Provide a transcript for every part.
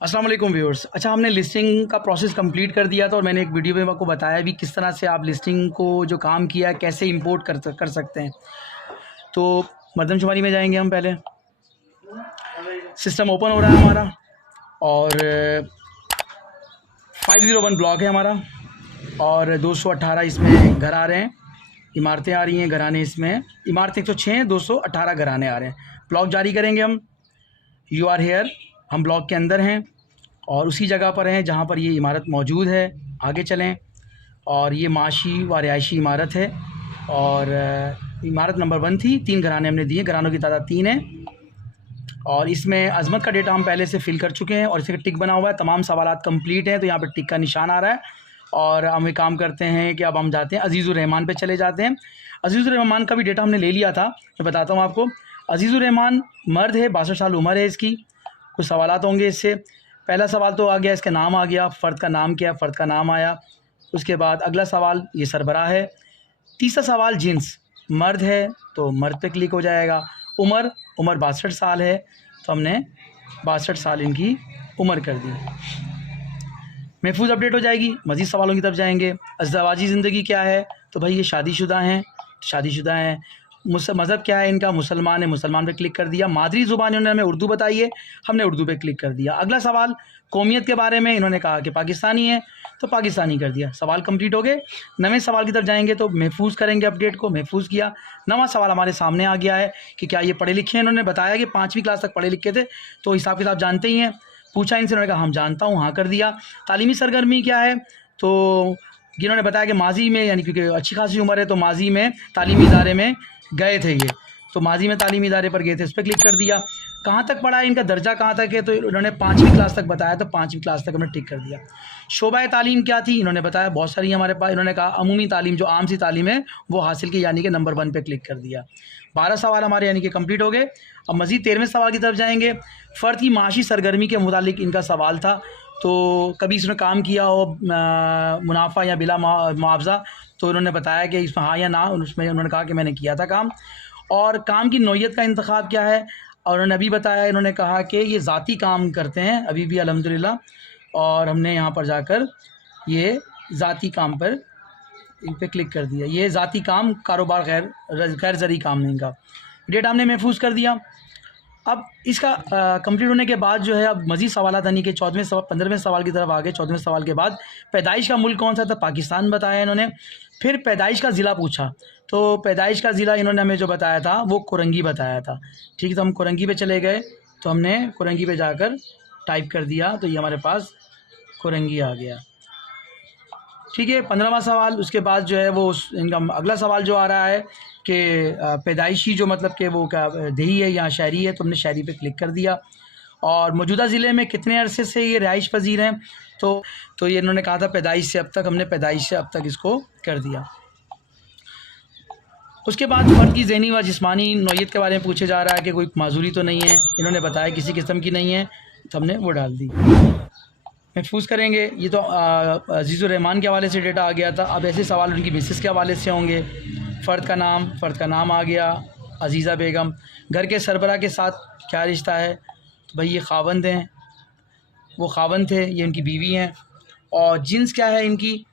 अस्सलाम वालेकुम व्यूअर्स। अच्छा, हमने लिस्टिंग का प्रोसेस कंप्लीट कर दिया था और मैंने एक वीडियो में आपको बताया भी किस तरह से आप लिस्टिंग को जो काम किया कैसे इंपोर्ट कर सकते हैं। तो मरदमशुमारी में जाएंगे हम। पहले सिस्टम ओपन हो रहा है हमारा और 501 ब्लॉक है हमारा और 218 इसमें घर आ रहे हैं, इमारतें आ रही हैं, घराने इसमें इमारतें 106 हैं, 218 घराने आ रहे हैं। ब्लॉक जारी करेंगे हम। यू आर हेयर, हम ब्लॉक के अंदर हैं और उसी जगह पर हैं जहाँ पर ये इमारत मौजूद है। आगे चलें और ये माशी व रिहायशी इमारत है और इमारत नंबर 1 थी। 3 घराने हमने दिए, घरानों की तादाद 3 है और इसमें अज़मत का डेटा हम पहले से फिल कर चुके हैं और इसका टिक बना हुआ है। तमाम सवालात कंप्लीट हैं, तो यहाँ पर टिक का निशान आ रहा है। और हम एक काम करते हैं कि अब हम जाते हैं अज़ीज़ुर रहमान पे चले जाते हैं। अज़ीज़ुर रहमान का भी डेटा हमने ले लिया था, मैं बताता हूँ आपको। अज़ीज़ुर रहमान मर्द है, 62 साल उम्र है इसकी। कुछ सवालात होंगे इससे। पहला सवाल तो आ गया, इसका नाम आ गया, फ़र्द का नाम क्या है, फ़र्द का नाम आया। उसके बाद अगला सवाल ये सरबराह है। तीसरा सवाल जिन्स, मर्द है तो मर्द पे क्लिक हो जाएगा। उम्र 62 साल है तो हमने 62 साल इनकी उम्र कर दी। महफूज अपडेट हो जाएगी। मज़ीद सवालों की तरफ जाएंगे। अज़दवाजी ज़िंदगी क्या है, तो भाई ये शादीशुदा हैं, शादीशुदा हैं। मज़हब क्या है इनका, मुसलमान है, मुसलमान पे क्लिक कर दिया। मादरी ज़ुबान इन्होंने हमें उर्दू बताई है, हमने उर्दू पे क्लिक कर दिया। अगला सवाल कौमियत के बारे में, इन्होंने कहा कि पाकिस्तानी है तो पाकिस्तानी कर दिया। सवाल कंप्लीट हो गए। नवे सवाल की तरफ जाएंगे तो महफूज करेंगे, अपडेट को महफूज किया। नवा सवाल हमारे सामने आ गया है कि क्या ये पढ़े लिखे हैं। इन्होंने बताया कि 5वीं क्लास तक पढ़े लिखे थे, तो हिसाब किताब जानते ही हैं। पूछा इनसे, उन्होंने कहा हम जानता हूँ, हाँ कर दिया। तालीमी सरगर्मी क्या है, तो जिन्होंने बताया कि माजी में, यानी क्योंकि अच्छी खासी उम्र है तो माजी में तालीमी इदारे में गए थे ये, तो माजी में तालीमी इदारे पर गए थे, उस पर क्लिक कर दिया। कहाँ तक पढ़ा है, इनका दर्जा कहाँ तक है, तो इन्होंने 5वीं क्लास तक बताया, तो 5वीं क्लास तक हमने टिक कर दिया। शोबा तालीम क्या थी, इन्होंने बताया बहुत सारी हमारे पास। इन्होंने कहा अमूमी तालीम, जो आम सी तालीम है वो हासिल की, यानी कि नंबर 1 पे क्लिक कर दिया। 12 सवाल हमारे यानी कि कंप्लीट हो गए। अब मज़ीद 13वें सवाल की तरफ जाएंगे। फ़र्द की माशी सरगर्मी के मुतालिक इनका सवाल था, तो कभी इसने काम किया हो मुनाफा या बिला मुआवजा, तो इन्होंने बताया कि इसमें हाँ या ना। उसमें उन्होंने कहा कि मैंने किया था काम। और काम की नौइयत का इंतखाब क्या है, और उन्होंने अभी बताया, इन्होंने कहा कि ये ज़ाती काम करते हैं अभी भी अल्हम्दुलिल्लाह, और हमने यहाँ पर जाकर ये ज़ाती काम पर इन पे क्लिक कर दिया। ये ज़ाती काम, कारोबार गैर ज़री काम नहीं इनका। डेटा हमने महफूज कर दिया। अब इसका कंप्लीट होने के बाद जो है, अब मज़ीद सवालात यानी कि 15वें सवाल की तरफ आ गए। 14वें सवाल के बाद पैदाइश का मुल्क कौन सा था, पाकिस्तान बताया इन्होंने। फिर पैदाइश का ज़िला पूछा, तो पैदाइश का ज़िला इन्होंने हमें जो बताया था वो कोरंगी बताया था। ठीक है, तो हम कोरंगी पे चले गए, तो हमने कोरंगी पे जाकर टाइप कर दिया, तो ये हमारे पास कोरंगी आ गया। ठीक है, 15वां सवाल। उसके बाद जो है वो इनका अगला सवाल जो आ रहा है कि पैदाइशी जो मतलब कि वो क्या देही है या शहरी है, तो हमने शहरी पे क्लिक कर दिया। और मौजूदा ज़िले में कितने अरसे से ये रिहाइश पजीर हैं, तो ये इन्होंने कहा था पैदाइश से अब तक, हमने पैदाइश से अब तक इसको कर दिया। उसके बाद फ़र्द की ज़हनी व जिस्मानी नौइयत के बारे में पूछे जा रहा है कि कोई माजूरी तो नहीं है, इन्होंने बताया किसी किस्म की नहीं है, तो हमने वो डाल दी। महफूज करेंगे। ये तो अज़ीज़ुर रहमान के हवाले से डेटा आ गया था। अब ऐसे सवाल उनकी मिसेस के हवाले से होंगे। फ़र्द का नाम आ गया, अज़ीज़ा बेगम। घर के सरबराह के साथ क्या रिश्ता है, तो भाई ये ख़ावंद हैं, वो ख़ावंद थे, ये उनकी बीवी हैं। और जिन्स क्या है इनकी,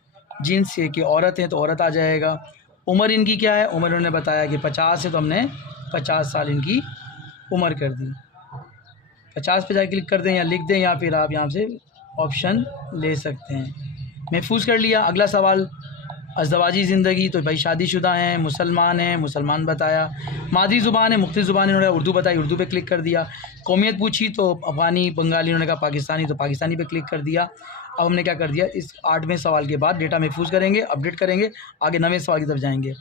जिन्स ये कि औरत हैं, तो औरत आ जाएगा। उम्र इनकी क्या है, उम्र उन्होंने बताया कि 50 है, तो हमने 50 साल इनकी उम्र कर दी। 50 पे जाकर क्लिक कर दें या लिख दें, या फिर आप यहाँ से ऑप्शन ले सकते हैं। महफूज कर लिया। अगला सवाल अज़दवाजी ज़िंदगी, तो भाई शादीशुदा हैं, मुसलमान हैं, मुसलमान बताया। मादरी ज़ुबान है, मुख्तलिफ़ ज़ुबान इन्होंने उर्दू बताई, उर्दू पे क्लिक कर दिया। कौमियत पूछी तो अफ़गानी, बंगाली, इन्होंने कहा पाकिस्तानी, तो पाकिस्तानी पे क्लिक कर दिया। अब हमने क्या कर दिया, इस 8वें सवाल के बाद डेटा महफूज करेंगे, अपडेट करेंगे, आगे 9वें सवाल की तरफ जाएंगे।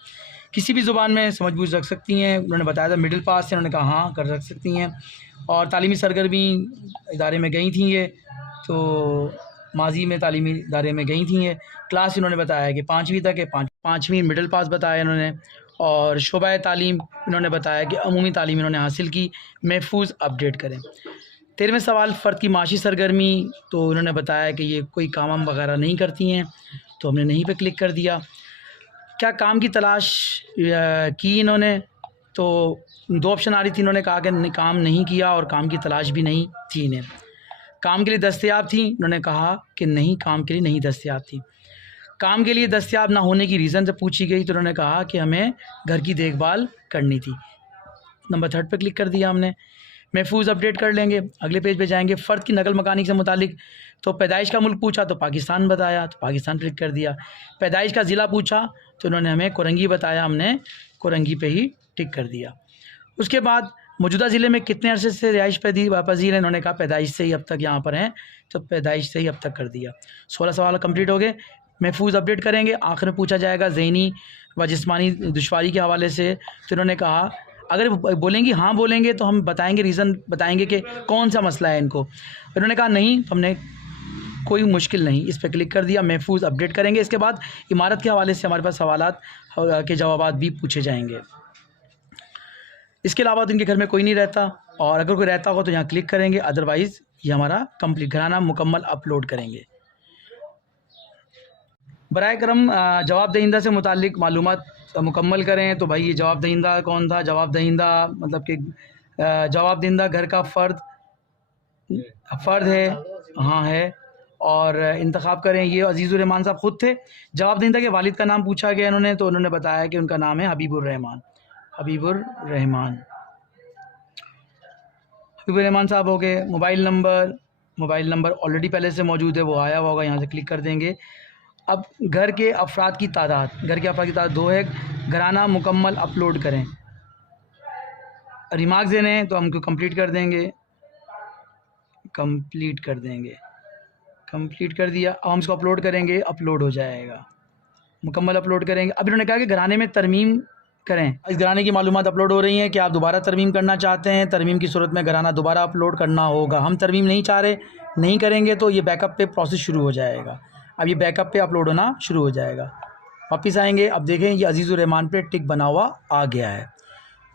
किसी भी ज़ुबान में समझ बूझ रख सकती हैं, उन्होंने बताया था मिडिल पास से, उन्होंने कहा हाँ कर रख सकती हैं। और तालीमी सरगर्मी इदारे में गई थी ये, तो माजी में तालीमी इदारे में गई थी ये। क्लास इन्होंने बताया कि 5वीं तक है, 5वीं मिडिल पास बताया इन्होंने। और शोबा तालीम इन्होंने बताया कि अमूमी तालीम इन्होंने हासिल की। महफूज अपडेट करें। 13वें सवाल फ़र्द की माशी सरगर्मी, तो इन्होंने बताया कि ये कोई काम वगैरह नहीं करती हैं, तो हमने नहीं पे क्लिक कर दिया। क्या काम की तलाश की इन्होंने, तो 2 ऑप्शन आ रही थी, इन्होंने कहा कि काम नहीं किया और काम की तलाश भी नहीं थी इन्हें। काम के लिए दस्तयाब थी? उन्होंने कहा कि नहीं, काम के लिए नहीं दस्तयाब थी। काम के लिए दस्तयाब ना होने की रीज़न जब पूछी गई तो उन्होंने कहा कि हमें घर की देखभाल करनी थी। नंबर 3 पे क्लिक कर दिया हमने। महफूज अपडेट कर लेंगे, अगले पेज पे जाएंगे। फ़र्द की नकल मकानी से मुतालिक तो पैदाइश का मुल्क पूछा तो पाकिस्तान बताया, तो पाकिस्तान क्लिक कर दिया। पैदाइश का ज़िला पूछा तो उन्होंने हमें कोरंगी बताया, हमने कोरंगी पे ही टिक कर दिया। उसके बाद मौजूदा ज़िले में कितने अरसे से रिहाइश पजीर हैं? उन्होंने कहा पैदाइश से ही अब तक यहाँ पर हैं, तो पैदाइश से ही अब तक कर दिया। 16 सवाल कंप्लीट हो गए। महफूज अपडेट करेंगे। आखिर में पूछा जाएगा ज़हनी व जिस्मानी दुश्वारी के हवाले से, तो उन्होंने कहा अगर बोलेंगी हाँ बोलेंगे तो हम बताएंगे, रीज़न बताएंगे कि कौन सा मसला है इनको। उन्होंने कहा नहीं, तो हमने कोई मुश्किल नहीं, इस पर क्लिक कर दिया। महफूज अपडेट करेंगे। इसके बाद इमारत के हवाले से हमारे पास सवालात के जवाबात भी पूछे जाएंगे। इसके अलावा तो इनके घर में कोई नहीं रहता, और अगर कोई रहता होगा तो यहाँ क्लिक करेंगे, अदरवाइज़ ये हमारा कंप्लीट घराना मुकम्मल अपलोड करेंगे। बराए करम जवाब दहिंदा से मुतालिक मालूमात मुकम्मल करें। तो भाई ये जवाब दहिंदा कौन था? जवाब दहिंदा मतलब कि जवाब दहिंदा घर का फ़र्द है, हाँ है, और इंतखाब करें। ये अजीज़ुर रहमान साहब ख़ुद थे। जवाब दहिंदा के वालिद का नाम पूछा गया इन्होंने, तो उन्होंने बताया कि उनका नाम है हबीबुर रहमान। हबीबुर रहमान साहब हो गए। मोबाइल नंबर ऑलरेडी पहले से मौजूद है, वो आया हुआ होगा, यहाँ से क्लिक कर देंगे। अब घर के अफराद की तादाद 2 है। घराना मुकम्मल अपलोड करें। रिमार्क्स देने हैं तो हमको कंप्लीट कर देंगे, कंप्लीट कर दिया। अब हम इसको अपलोड करेंगे, अपलोड हो जाएगा, मुकम्मल अपलोड करेंगे। अब इन्होंने कहा कि घराने में तरमीम करें। इस घराने की मालूमात अपलोड हो रही हैं कि आप दोबारा तरमीम करना चाहते हैं। तरमीम की सूरत में घराना दोबारा अपलोड करना होगा। हम तरमीम नहीं चाह रहे, नहीं करेंगे तो ये बैकअप पे प्रोसेस शुरू हो जाएगा। अब ये बैकअप पे अपलोड होना शुरू हो जाएगा। वापस आएंगे, अब देखें ये अजीज़ुर रहमान पे टिक बना हुआ आ गया है,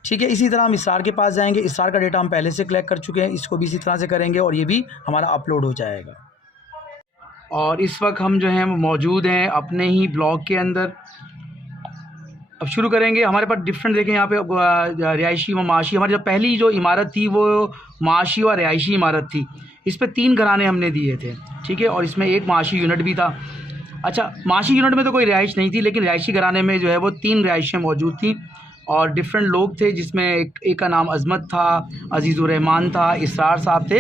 ठीक है। इसी तरह हम इसरार के पास जाएंगे। इसरार का डेटा हम पहले से कलेक्ट कर चुके हैं, इसको भी इसी तरह से करेंगे और ये भी हमारा अपलोड हो जाएगा। और इस वक्त हम जो हैं मौजूद हैं अपने ही ब्लॉग के अंदर। अब शुरू करेंगे। हमारे पास डिफरेंट देखें यहाँ पे रिहायशी व माशी। हमारी जो पहली जो इमारत थी वो माशी व रिहायशी इमारत थी। इस पे 3 घराने हमने दिए थे, ठीक है, और इसमें एक माशी यूनिट भी था। अच्छा, माशी यूनिट में तो कोई रिहाइश नहीं थी, लेकिन रिहायशी घराने में जो है वो 3 रिहाइशें मौजूद थी और डिफरेंट लोग थे, जिसमें एक का नाम अज़मत था, अजीज़ुर रहमान था, इसरार साहब थे।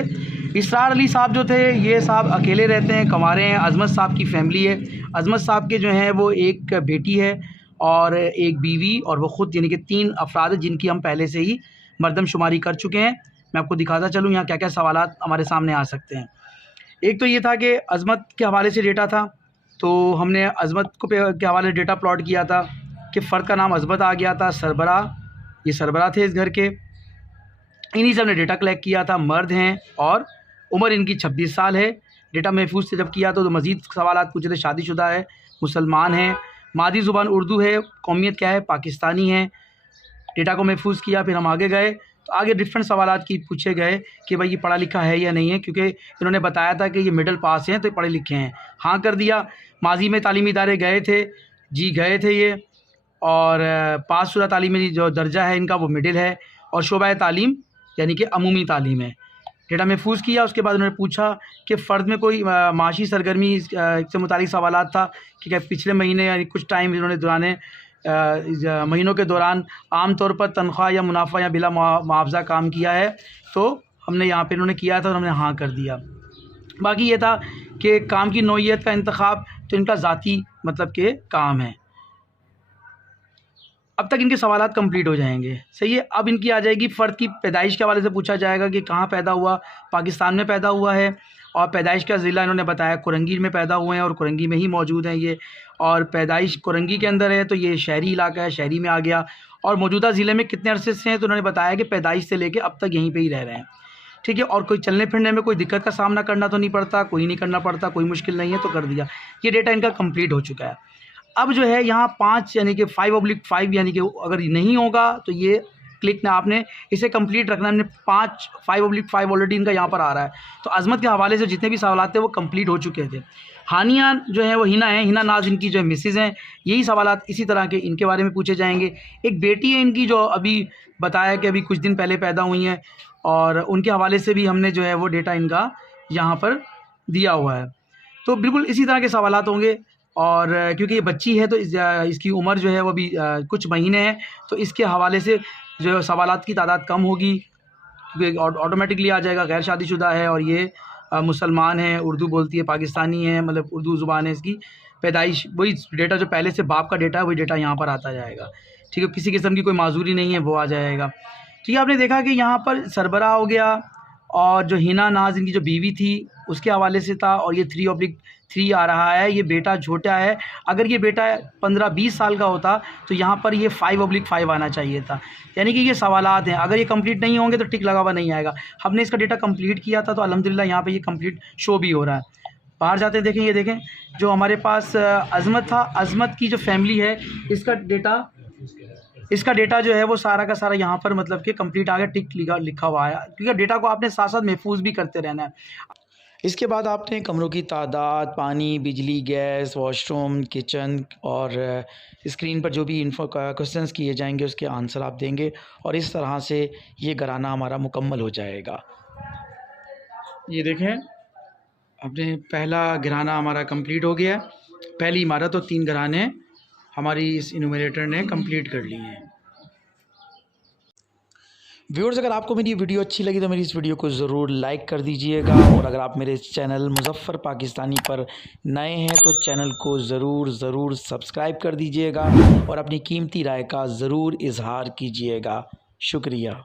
इसरार अली साहब जो थे ये साहब अकेले रहते हैं, कमारे हैं। अज़मत साहब की फैमिली है। अज़मत साहब के जो हैं वो एक बेटी है और एक बीवी, और वो ख़ुद, यानी कि 3 अफराद हैं जिनकी हम पहले से ही मरदमशुमारी कर चुके हैं। मैं आपको दिखाता चलूँ यहाँ क्या क्या सवालात हमारे सामने आ सकते हैं। एक तो ये था कि अज़मत के हवाले से डेटा था, तो हमने अज़मत को के हवाले से डेटा प्लॉट किया था कि फ़र्द का नाम अज़मत आ गया था, सरबरा, ये सरबरा थे इस घर के। इन्हीं से हमने डेटा कलेक्ट किया था। मर्द हैं और उम्र इनकी 26 साल है। डेटा महफूज से जब किया तो मज़ीद सवालात पूछे थे। शादीशुदा है, मुसलमान हैं, मादी ज़ुबान उर्दू है, कौमियत क्या है, पाकिस्तानी है। डेटा को महफूज किया। फिर हम आगे गए तो आगे डिफरेंट सवालात की पूछे गए कि भाई ये पढ़ा लिखा है या नहीं है, क्योंकि इन्होंने बताया था कि ये मिडिल पास हैं तो पढ़े लिखे हैं, हाँ कर दिया। माजी में तालीमी इदारे गए थे, जी गए थे ये, और पास शुदा तालीमी जो दर्जा है इनका वो मिडिल है, और शोबा तालीम यानी कि अमूमी तालीम है। डेटा महफूज किया। उसके बाद उन्होंने पूछा कि फ़र्द में कोई माशी सरगर्मी से मुतालिक सवालात था कि क्या पिछले महीने यानी कुछ टाइम इन्होंने दौरान महीनों के दौरान आम तौर पर तनख्वाह या मुनाफा या बिला मुआवजा काम किया है। तो हमने यहाँ पे इन्होंने किया था और हमने हाँ कर दिया। बाकी ये था कि काम की नौइयत का इंतखाब, तो इनका ज़ाती मतलब के काम है। अब तक इनके सवालात कंप्लीट हो जाएंगे, सही है। अब इनकी आ जाएगी फ़र्द की पैदाइश के हवाले से पूछा जाएगा कि कहाँ पैदा हुआ। पाकिस्तान में पैदा हुआ है, और पैदाइश का ज़िला इन्होंने बताया कोरंगी में पैदा हुए हैं और कोरंगी में ही मौजूद हैं ये, और पैदाइश कोरंगी के अंदर है तो ये शहरी इलाका है, शहरी में आ गया। और मौजूदा ज़िले में कितने अरसे से हैं, तो उन्होंने बताया कि पैदाइश से लेकर अब तक यहीं पर ही रह रहे हैं, ठीक है। और कोई चलने फिरने में कोई दिक्कत का सामना करना तो नहीं पड़ता, कोई नहीं करना पड़ता, कोई मुश्किल नहीं है, तो कर दिया। ये डेटा इनका कंप्लीट हो चुका है। अब जो है यहाँ 5 यानी कि 5/5 यानी कि अगर नहीं होगा तो ये क्लिक ना, आपने इसे कंप्लीट रखना। हमने 5/5 ऑलरेडी इनका यहाँ पर आ रहा है। तो अज़मत के हवाले से जितने भी सवालात थे वो कंप्लीट हो चुके थे। हानिया जो है वो हिना है, हिना नाज इनकी जो है मिसेज़ हैं। यही सवालात इसी तरह के इनके बारे में पूछे जाएंगे। एक बेटी है इनकी जो अभी बताया कि अभी कुछ दिन पहले पैदा हुई हैं, और उनके हवाले से भी हमने जो है वो डेटा इनका यहाँ पर दिया हुआ है। तो बिल्कुल इसी तरह के सवालात होंगे, और क्योंकि ये बच्ची है तो इसकी उम्र जो है वो भी कुछ महीने है, तो इसके हवाले से जो सवालात की तादाद कम होगी, क्योंकि ऑटोमेटिकली आ जाएगा गैर शादीशुदा है और ये मुसलमान है, उर्दू बोलती है, पाकिस्तानी है, मतलब उर्दू ज़ुबान है इसकी, पैदाइश वही डेटा जो पहले से बाप का डेटा है वही डेटा यहाँ पर आता जाएगा। ठीक है, किसी किस्म की कोई माजूरी नहीं है, वो आ जाएगा। ठीक है, आपने देखा कि यहाँ पर सरबरा हो गया, और जो हिना नाज इनकी जो बीवी थी उसके हवाले से था, और ये 3/3 आ रहा है, ये बेटा छोटा है। अगर ये बेटा 15-20 साल का होता तो यहाँ पर ये 5/5 आना चाहिए था। यानी कि ये सवालात हैं, अगर ये कंप्लीट नहीं होंगे तो टिक लगा हुआ नहीं आएगा। हमने इसका डेटा कंप्लीट किया था तो अल्हम्दुलिल्लाह यहाँ पे ये कंप्लीट शो भी हो रहा है। बाहर जाते हैं, देखें, ये देखें जो हमारे पास अज़मत था, अज़मत की जो फैमिली है इसका डेटा जो है वो सारा का सारा यहाँ पर मतलब कि कंप्लीट आ गया, टिक लिखा हुआ है, क्योंकि डेटा को आपने साथ साथ महफूज भी करते रहना है। इसके बाद आपने कमरों की तादाद, पानी, बिजली, गैस, वॉशरूम, किचन और स्क्रीन पर जो भी क्वेश्चंस किए जाएंगे उसके आंसर आप देंगे, और इस तरह से ये घराना हमारा मुकम्मल हो जाएगा। ये देखें, अपने पहला घराना हमारा कंप्लीट हो गया है। पहली इमारत और 3 घराने हमारी इस इन्यूमरेटर ने कंप्लीट कर लिए हैं। व्यूअर्स, अगर आपको मेरी वीडियो अच्छी लगी तो मेरी इस वीडियो को ज़रूर लाइक कर दीजिएगा, और अगर आप मेरे चैनल मुज़फ़्फ़र पाकिस्तानी पर नए हैं तो चैनल को ज़रूर सब्सक्राइब कर दीजिएगा, और अपनी कीमती राय का ज़रूर इज़हार कीजिएगा। शुक्रिया।